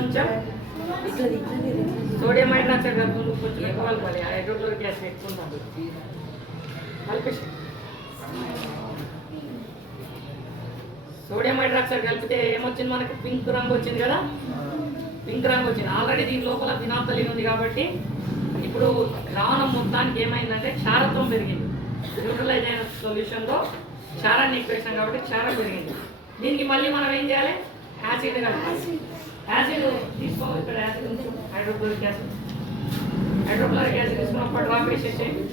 కొంచెం sodium hydroxide కలుపుకుంటూ కొంచెం ఎక్కువ కలపాలి. హైడ్రోక్లోరిక్ యాసిడ్ ఎక్కువ ఉంటుంది కలిపేసి సోడియం హైడ్రాక్సైడ్ కలిపితే ఏమొచ్చింది మనకి పింక్ రంగు వచ్చింది కదా, పింక్ రంగు వచ్చింది. ఆల్రెడీ దీని లోపల ఫినాప్తలిన్ ఉంది కాబట్టి ఇప్పుడు ద్రావణం మొత్తానికి ఏమైందంటే క్షారత్వం పెరిగింది. న్యూట్రలైజ్ అయిన సొల్యూషన్లో క్షారాన్ని ఎక్కువ వేసాం కాబట్టి క్షారం పెరిగింది. దీనికి మళ్ళీ మనం ఏం చేయాలి, యాసిడ్ కలపాలి. యాసిడ్ తీసుకోవాలి, ఇక్కడ యాసిడ్ ఉంది, హైడ్రోక్లోరిక్ యాసిడ్. హైడ్రోక్లోరిక్ యాసిడ్ తీసుకున్నప్పుడు డ్రాప్ వేసేసేయండి.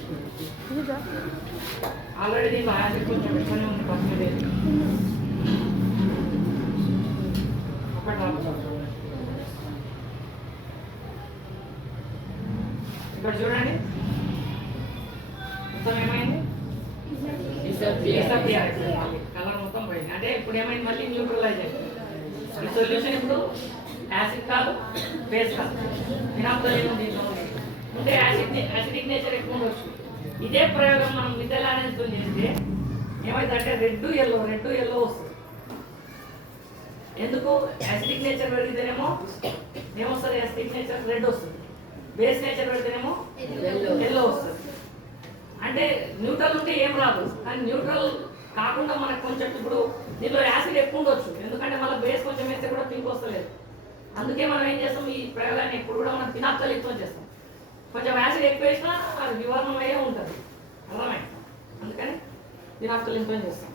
ఆల్రెడీ దీంట్లో యాసిడ్ కొంచెం ఎక్కువనే ఉంది, పర్సెంటేజ్ ఒక డ్రాప్. ఇక్కడ చూడండి మొత్తం ఏమైంది, కలర్ మొత్తం పోయింది. అంటే ఇప్పుడు ఏమైంది, మళ్ళీ న్యూట్రలైజ్ అయింది. ఈ సొల్యూషన్ ఇప్పుడు యాసిడ్ కాదు, బేస్ కాదు, ఫినాప్తలిన్ దీంట్లో ఉంది. అంటే యాసిడిక్ నేచర్ ఎక్కువ ఉండొచ్చు. ఇదే ప్రయోగం మనం మిథైల్ ఆరెంజ్తో చేస్తే ఏమైందంటే రెడ్ ఎల్లో వస్తుంది. ఎందుకు, యాసిడిక్ నేచర్ పెరిగితేనేమో ఏమొస్తుంది, యాసిడిక్ నేచర్ రెడ్ వస్తుంది. బేస్ నేచర్ పెడితేనేమో ఎల్లో వస్తుంది. అంటే న్యూట్రల్ ఉంటే ఏం రాదు, కానీ న్యూట్రల్ కాకుండా మనకు కొంచెం ఇప్పుడు దీనిలో యాసిడ్ ఎక్కువ ఉండొచ్చు, ఎందుకంటే మళ్ళీ బేస్ కొంచెం వేస్తే కూడా పింక్ వస్తలేదు. అందుకే మనం ఏం చేస్తాం, ఈ ప్రయోగాన్ని ఎప్పుడు కూడా మనం ఫినాప్తలిన్తో చేస్తాం. కొంచెం యాసిడ్ ఎక్కువ వేసినా అది వివరణం అయ్యే ఉంటుంది, అర్థమైంది. అందుకని ఫినాప్తలిన్తో చేస్తాం.